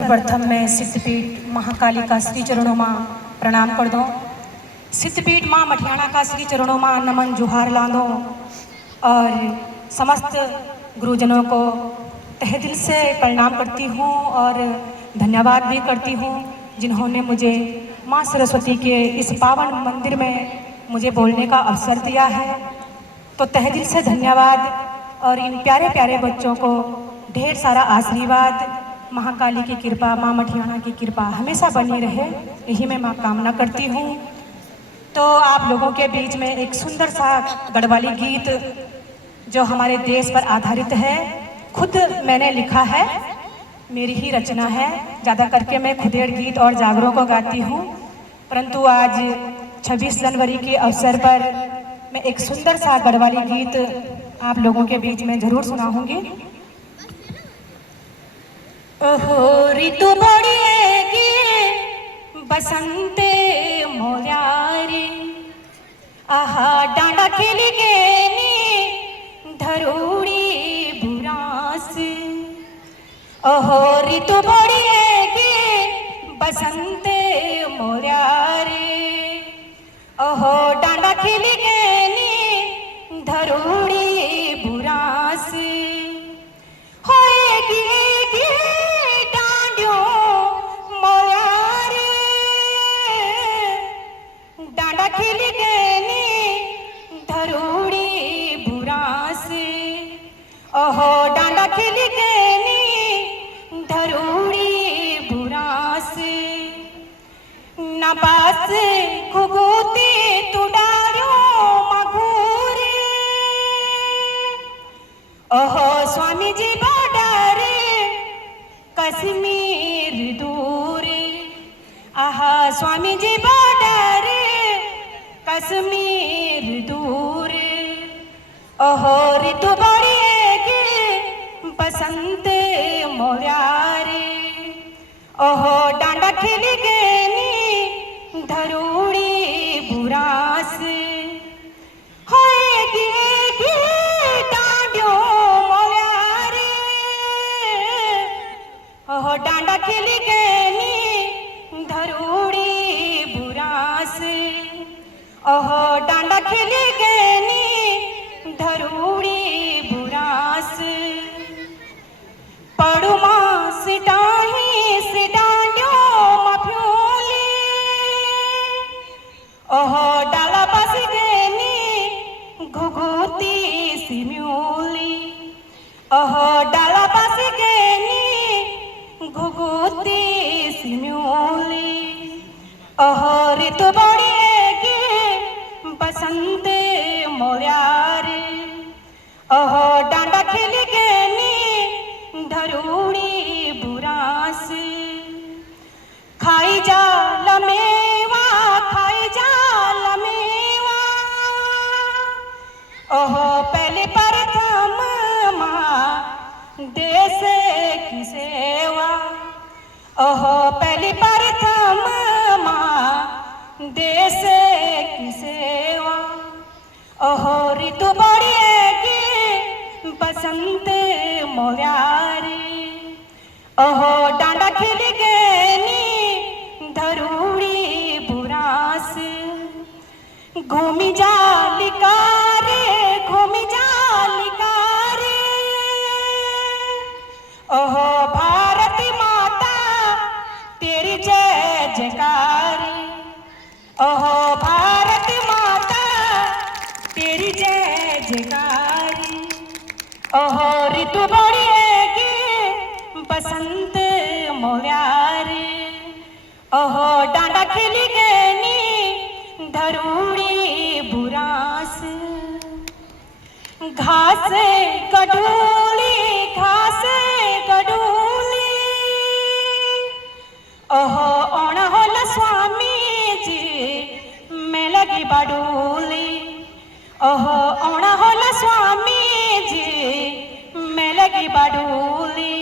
प्रथम मैं सिद्धपीठ महाकाली का श्री चरणों में प्रणाम कर दूँ। सिद्धपीठ माँ मठियाना का श्री चरणों में नमन जुहार लादो और समस्त गुरुजनों को तहे दिल से प्रणाम करती हूँ और धन्यवाद भी करती हूँ जिन्होंने मुझे माँ सरस्वती के इस पावन मंदिर में मुझे बोलने का अवसर दिया है। तो तहे दिल से धन्यवाद और इन प्यारे प्यारे बच्चों को ढेर सारा आशीर्वाद, महाकाली की कृपा, माँ मठियाना की कृपा हमेशा बनी रहे, यही मैं माँ कामना करती हूँ। तो आप लोगों के बीच में एक सुंदर सा गढ़वाली गीत जो हमारे देश पर आधारित है, खुद मैंने लिखा है, मेरी ही रचना है। ज़्यादा करके मैं खुदेड़ गीत और जागरों को गाती हूँ, परंतु आज 26 जनवरी के अवसर पर मैं एक सुंदर सा गढ़वाली गीत आप लोगों के बीच में जरूर सुनाऊंगी। ओहो ऋतु बड़िएगी बसंते मोरारे, आहा डांडा खेली गेनी धरूड़ी बुरास। ओहो ऋतु बड़िएगी बसंते मोरारे, ओहो डांडा खेली गेनी धरूड़ी बुरास। होएगी खिली गेनी धरूड़ी बुरास। ओहो डांडा खिली गेनी धरूड़ी बुरास। नबास खुगूती तुडारो मघूरे, ओहो स्वामी जी बॉर्डर कश्मीर दूरे, आहा स्वामी जी बॉर्डर कश्मीर दूर। ओहो ऋतु बड़िएगी बसंत मोरारे, ओहो डांडा खिली गेनी धरूड़ी बुरास। होएगी डांडो मोरारे, ओहो डांडा खिली गेनी धरूड़ी बुरास। ओहो डांडा खिली गेनी धरूड़ी बुरास। पड़ुमा सिटाही सिडांड्यो मफ्यूली, ओहो डाला बस गेनी घुघुती सिम्यूली, ओहो डाला बस गेनी घुघुती सिम्यूली। ओहो ऋतु बड़िएगी बसंत मोरारे, ओहो डांडा खिली गेनी धरूड़ी बुरास। खाई जा लमेवा खाई जा लमेवा, ओहो पहले प्रथम माँ देश की सेवा, ओहो पहली प्रथम माँ देश की सेवा। ओहो ऋतु बड़िएगी बसंत मोरारे, ओहो डांडा खिली गेनी धरूड़ी बुरास। घूमी जा लिकारे घूमी जा लिकारे, ओहो भारती माता तेरी जय जयकारी, ओहो भारत माता तेरी जय जयकारी। ओहो ऋतु बड़िएगी बसंत मोरारे, ओहो डांडा खिली गेनी धरूड़ी बुरास। घास गडूली घास गडूली, ओहो ओणा होला स्वामी जी मैं लगी बडूली, ओहो ओणा होला स्वामी जी मैं लगी बडूली।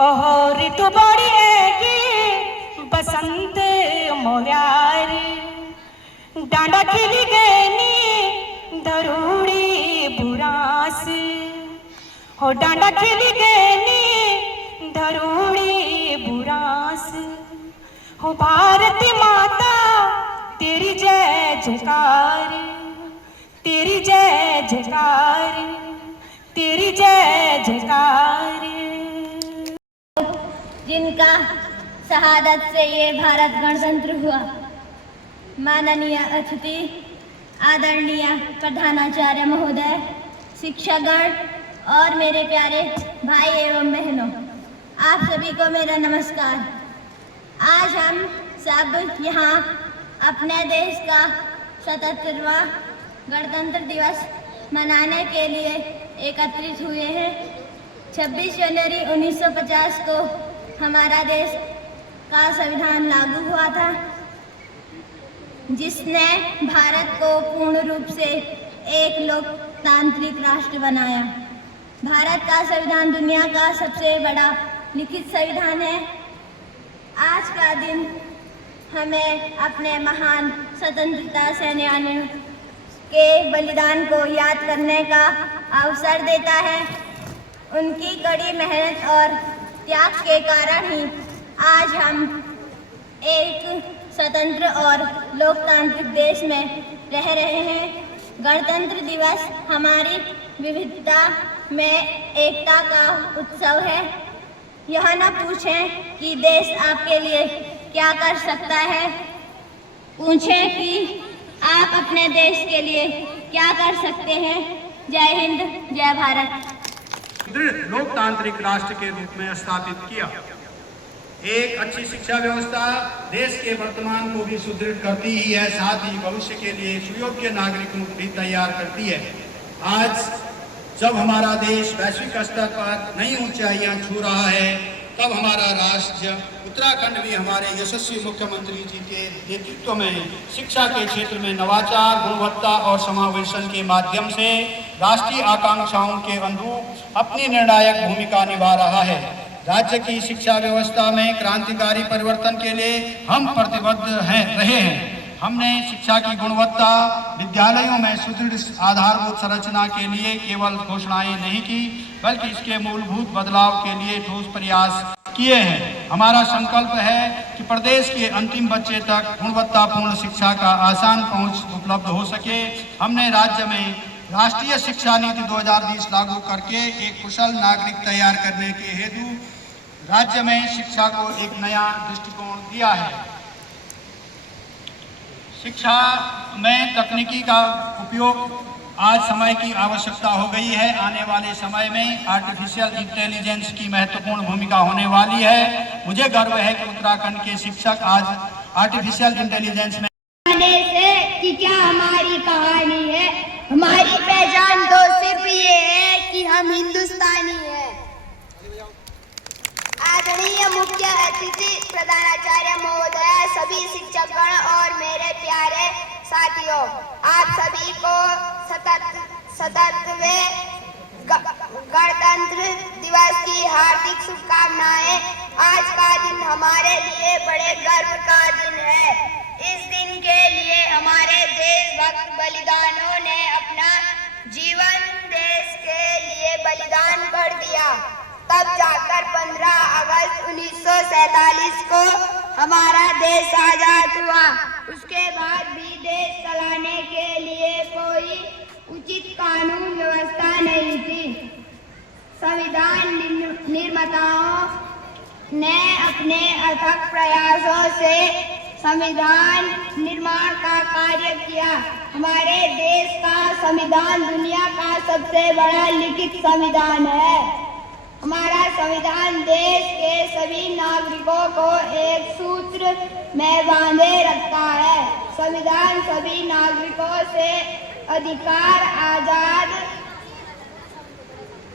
ओहो ऋतु बड़िएगी बसंत मोरारे, डांडा खिली गेनी धरूड़ी बुरास। हो डांडा खिली गेनी धरूड़ी रास हो भारती माता तेरी जय जयकार, तेरी जय जयकार, तेरी जय जयकार। जिनका शहादत से ये भारत गणतंत्र हुआ, माननीय अतिथि, आदरणीय प्रधानाचार्य महोदय, शिक्षकगण और मेरे प्यारे भाई एवं बहनों, आप सभी को मेरा नमस्कार। आज हम सब यहाँ अपने देश का 77वां गणतंत्र दिवस मनाने के लिए एकत्रित हुए हैं। 26 जनवरी 1950 को हमारा देश का संविधान लागू हुआ था, जिसने भारत को पूर्ण रूप से एक लोकतांत्रिक राष्ट्र बनाया। भारत का संविधान दुनिया का सबसे बड़ा लिखित संविधान है। आज का दिन हमें अपने महान स्वतंत्रता सेनानियों के बलिदान को याद करने का अवसर देता है। उनकी कड़ी मेहनत और त्याग के कारण ही आज हम एक स्वतंत्र और लोकतांत्रिक देश में रह रहे हैं। गणतंत्र दिवस हमारी विविधता में एकता का उत्सव है। यह न पूछें कि देश आपके लिए क्या कर सकता है, पूछें कि आप अपने देश के लिए क्या कर सकते हैं। जय हिंद, जय भारत। दृढ़ लोकतांत्रिक राष्ट्र के रूप में स्थापित किया। एक अच्छी शिक्षा व्यवस्था देश के वर्तमान को भी सुदृढ़ करती ही है, साथ ही भविष्य के लिए सुयोग्य नागरिकों को भी तैयार करती है। आज जब हमारा देश वैश्विक स्तर पर नई ऊंचाइयां छू रहा है, तब हमारा राज्य उत्तराखंड भी हमारे यशस्वी मुख्यमंत्री जी के नेतृत्व में शिक्षा के क्षेत्र में नवाचार, गुणवत्ता और समावेशन के माध्यम से राष्ट्रीय आकांक्षाओं के अनुरूप अपनी निर्णायक भूमिका निभा रहा है। राज्य की शिक्षा व्यवस्था में क्रांतिकारी परिवर्तन के लिए हम प्रतिबद्ध रहे हैं। हमने शिक्षा की गुणवत्ता, विद्यालयों में सुदृढ़ आधारभूत संरचना के लिए केवल घोषणाएं नहीं की, बल्कि इसके मूलभूत बदलाव के लिए ठोस प्रयास किए हैं। हमारा संकल्प है कि प्रदेश के अंतिम बच्चे तक गुणवत्तापूर्ण शिक्षा का आसान पहुंच उपलब्ध हो सके। हमने राज्य में राष्ट्रीय शिक्षा नीति 2020 लागू करके एक कुशल नागरिक तैयार करने के हेतु राज्य में शिक्षा को एक नया दृष्टिकोण दिया है। शिक्षा में तकनीकी का उपयोग आज समय की आवश्यकता हो गई है। आने वाले समय में आर्टिफिशियल इंटेलिजेंस की महत्वपूर्ण भूमिका होने वाली है। मुझे गर्व है कि उत्तराखंड के शिक्षक आज आर्टिफिशियल इंटेलिजेंस में कि क्या हमारी कहानी है। हमारी पहचान तो सिर्फ ये है कि हम हिंदुस्तानी हैं। आदरणीय मुख्य अतिथि, प्रधानाचार्य महोदय, सभी शिक्षकगण और मेरे प्यारे साथियों, आप सभी को 77वें गणतंत्र दिवस की हार्दिक शुभकामनाएं। आज का दिन हमारे लिए बड़े गर्व का दिन है। इस दिन के लिए हमारे देशभक्त बलिदानों ने अपना जीवन देश के लिए बलिदान कर दिया। तब जाकर 15 अगस्त 1947 को हमारा देश आजाद हुआ। उसके बाद भी देश चलाने के लिए कोई उचित कानून व्यवस्था नहीं थी। संविधान निर्माताओं ने अपने अथक प्रयासों से संविधान निर्माण का कार्य किया। हमारे देश का संविधान दुनिया का सबसे बड़ा लिखित संविधान है। हमारा संविधान देश के सभी नागरिकों को एक सूत्र में बांधे रखता है। संविधान सभी नागरिकों से अधिकार, आजाद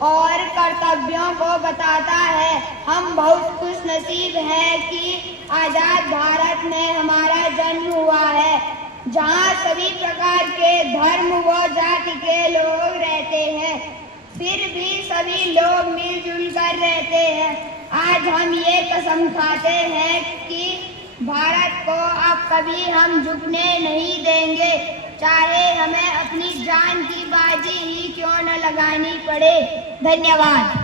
और कर्तव्यों को बताता है। हम बहुत खुशनसीब हैं कि आजाद भारत में हमारा जन्म हुआ है, जहाँ सभी प्रकार के धर्म व जाति के लोग रहते हैं, फिर भी सभी लोग मिलजुल कर रहते हैं। आज हम ये कसम खाते हैं कि भारत को अब कभी हम झुकने नहीं देंगे, चाहे हमें अपनी जान की बाजी ही क्यों न लगानी पड़े। धन्यवाद।